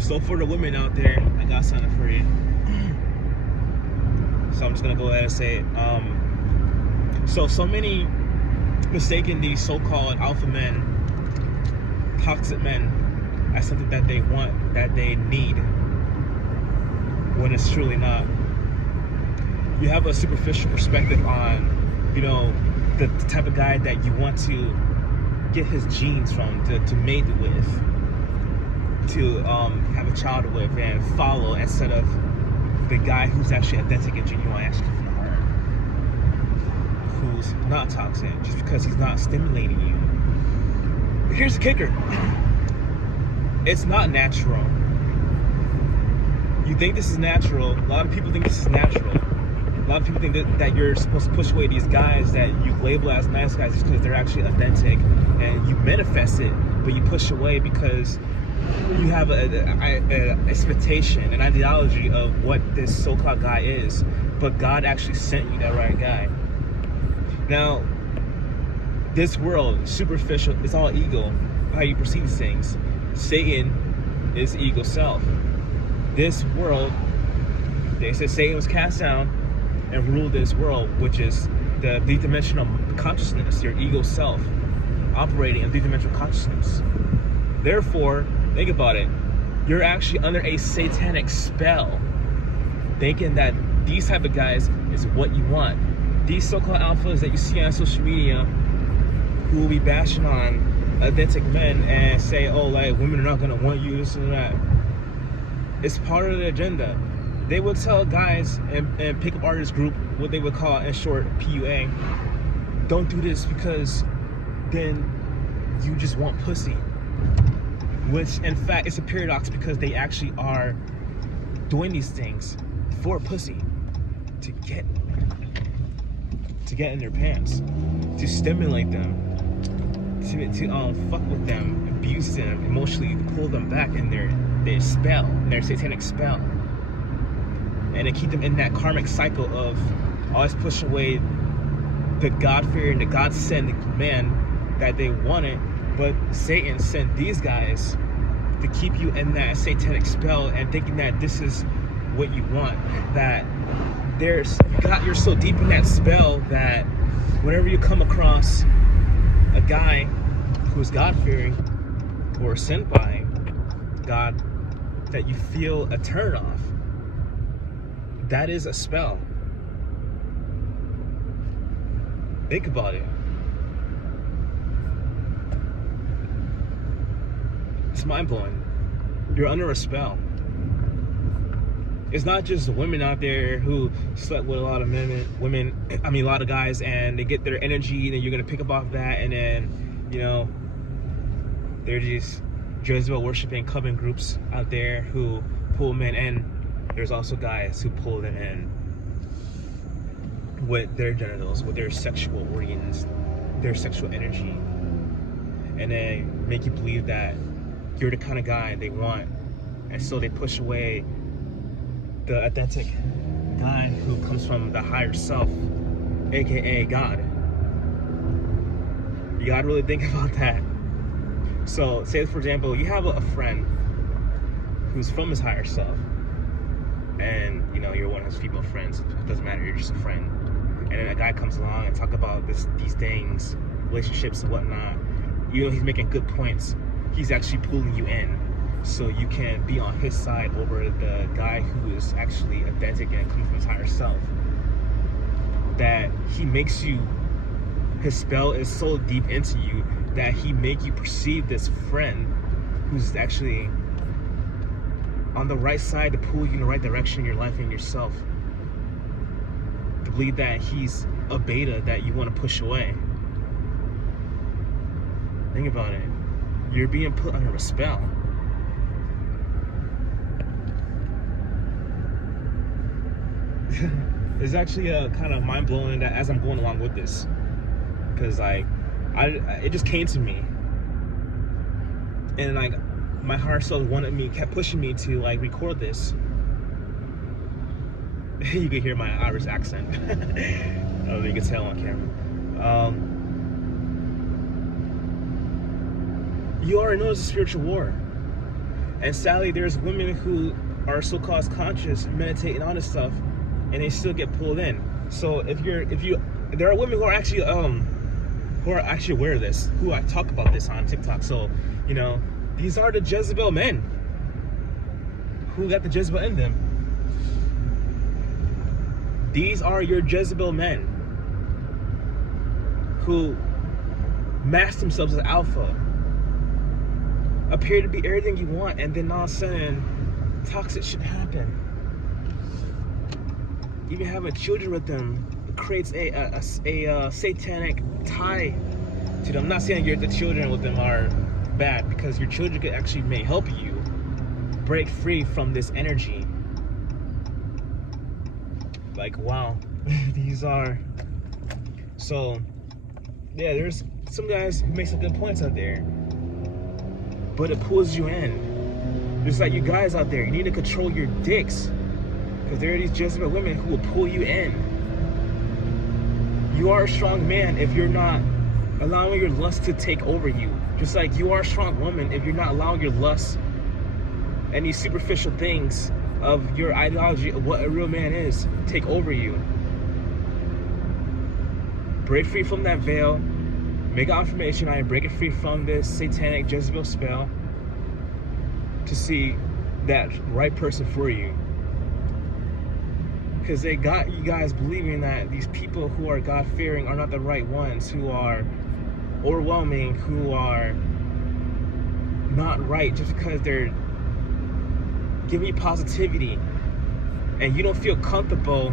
So for the women out there, I got something for you. So I'm just gonna go ahead and say it. So many mistaken these so-called alpha men, toxic men, as something that they want, that they need, when it's truly not. You have a superficial perspective on, you know, the type of guy that you want to get his genes from, to mate with, to have a child with and follow, instead of the guy who's actually authentic and genuine, actually from the heart, who's not toxic, just because he's not stimulating you. But here's the kicker. It's not natural. You think this is natural. A lot of people think this is natural. A lot of people think that you're supposed to push away these guys that you label as nice guys just because they're actually authentic, and you manifest it, but you push away because you have an expectation, an ideology of what this so-called guy is, but God actually sent you that right guy. Now, this world, superficial, it's all ego, how you perceive things. Satan is ego self. This world, they said Satan was cast down and ruled this world, which is the three-dimensional consciousness, your ego self, operating in three-dimensional consciousness. Therefore, think about it, you're actually under a satanic spell, thinking that these type of guys is what you want. These so-called alphas that you see on social media, who will be bashing on authentic men and say, oh, like, women are not gonna want you, this and that. It's part of the agenda. They would tell guys and pickup artist group, what they would call in short PUA, don't do this because then you just want pussy. Which in fact it's a paradox, because they actually are doing these things for pussy, to get in their pants, to stimulate them, to fuck with them, abuse them emotionally, pull them back in their spell, their satanic spell, and to keep them in that karmic cycle of always push away the God-fearing, the God-sent man that they wanted. But Satan sent these guys to keep you in that satanic spell and thinking that this is what you want. That you're so deep in that spell that whenever you come across a guy who's God-fearing or sent by God, that you feel a turn off. That is a spell. Think about it. It's mind-blowing. You're under a spell. It's not just women out there who slept with a lot of a lot of guys, and they get their energy, and then you're gonna pick up off that, and then, you know, they're just Jezebel worshiping coven groups out there who pull men in. There's also guys who pull them in with their genitals, with their sexual organs, their sexual energy, and they make you believe that you're the kind of guy they want, and so they push away the authentic guy who comes from the higher self, aka God. You gotta really think about that. So, say for example, you have a friend who's from his higher self, and you know you're one of his female friends. It doesn't matter, you're just a friend. And then a guy comes along and talk about these things, relationships and whatnot. You know he's making good points. He's actually pulling you in, so you can be on his side over the guy who is actually authentic and comes from his higher self. That he makes you, his spell is so deep into you that he make you perceive this friend who's actually on the right side to pull you in the right direction in your life and yourself. To believe that he's a beta that you want to push away. Think about it. You're being put under a spell. It's actually kind of mind-blowing that as I'm going along with this, because like it just came to me, and like my heart soul kept pushing me to like record this. You can hear my Irish accent. I don't know if you can tell on camera. You already know it's a spiritual war. And sadly, there's women who are so-called conscious, meditating on this stuff, and they still get pulled in. So there are women who are actually aware of this, who I talk about this on TikTok. So, you know, these are the Jezebel men who got the Jezebel in them. These are your Jezebel men who mask themselves as alpha, appear to be everything you want, and then all of a sudden, toxic shit happen. Even having children with them creates a satanic tie to them. I'm not saying the children with them are bad, because your children could actually may help you break free from this energy. Like, wow. These are, so yeah, there's some guys who make some good points out there, but it pulls you in. There's like you guys out there, you need to control your dicks, because there are these Jezebel women who will pull you in. You are a strong man if you're not allowing your lust to take over you. Just like you are a strong woman if you're not allowing your lust and these superficial things of your ideology of what a real man is take over you. Break free from that veil. Make an affirmation, I am breaking free from this satanic Jezebel spell to see that right person for you. Because they got you guys believing that these people who are God-fearing are not the right ones, who are overwhelming, who are not right, just because they're giving you positivity, and you don't feel comfortable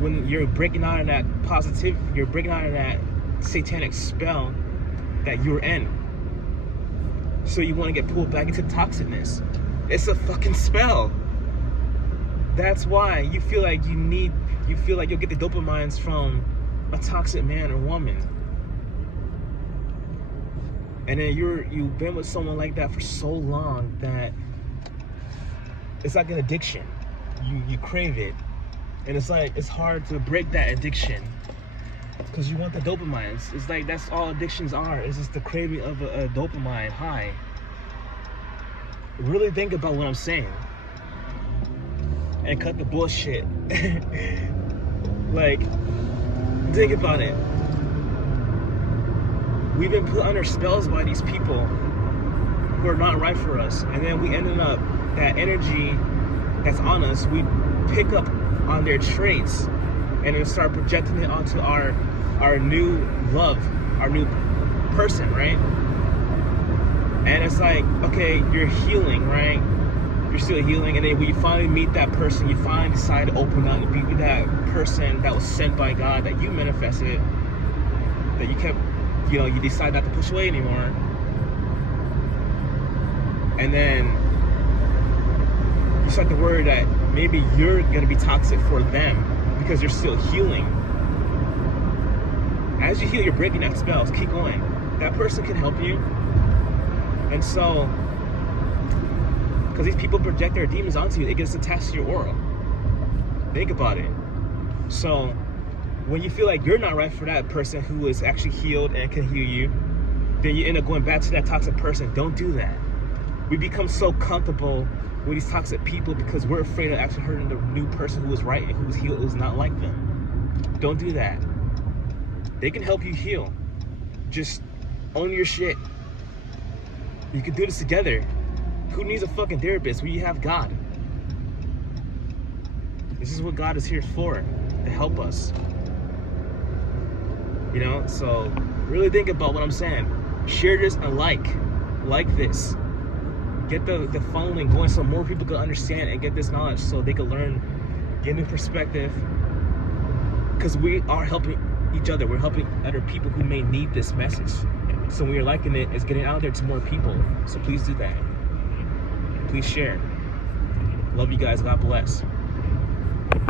when you're breaking out of that positive, you're breaking out of that satanic spell that you're in. So you want to get pulled back into toxicness. It's a fucking spell. That's why you feel like you feel like you'll get the dopamines from a toxic man or woman. And then you've been with someone like that for so long that it's like an addiction. You crave it. And it's like, it's hard to break that addiction because you want the dopamines. It's like, that's all addictions are. It's just the craving of a dopamine high. Really think about what I'm saying. And cut the bullshit. Like, think about it. We've been put under spells by these people who are not right for us. And then we ended up, that energy that's on us, we pick up on their traits and then start projecting it onto our new love, our new person, right? And it's like, okay, you're healing, right? You're still healing, and then when you finally meet that person, you finally decide to open up and be with that person that was sent by God, that you manifested, that you kept, you know, you decide not to push away anymore. And then you start to worry that maybe you're gonna be toxic for them because you're still healing. As you heal, you're breaking that spells. Keep going. That person can help you. And so, because these people project their demons onto you, it gets attached to your aura. Think about it. So, when you feel like you're not right for that person who is actually healed and can heal you, then you end up going back to that toxic person. Don't do that. We become so comfortable with these toxic people because we're afraid of actually hurting the new person who was right and who was healed, who's not like them. Don't do that. They can help you heal. Just own your shit. You can do this together. Who needs a fucking therapist when you have God? This is what God is here for, to help us. You know, so really think about what I'm saying. Share this and like this. Get the funneling going so more people can understand and get this knowledge so they can learn, get new perspective. Because we are helping each other. We're helping other people who may need this message. So when you're liking it, it's getting out there to more people. So please do that. Please share. Love you guys. God bless.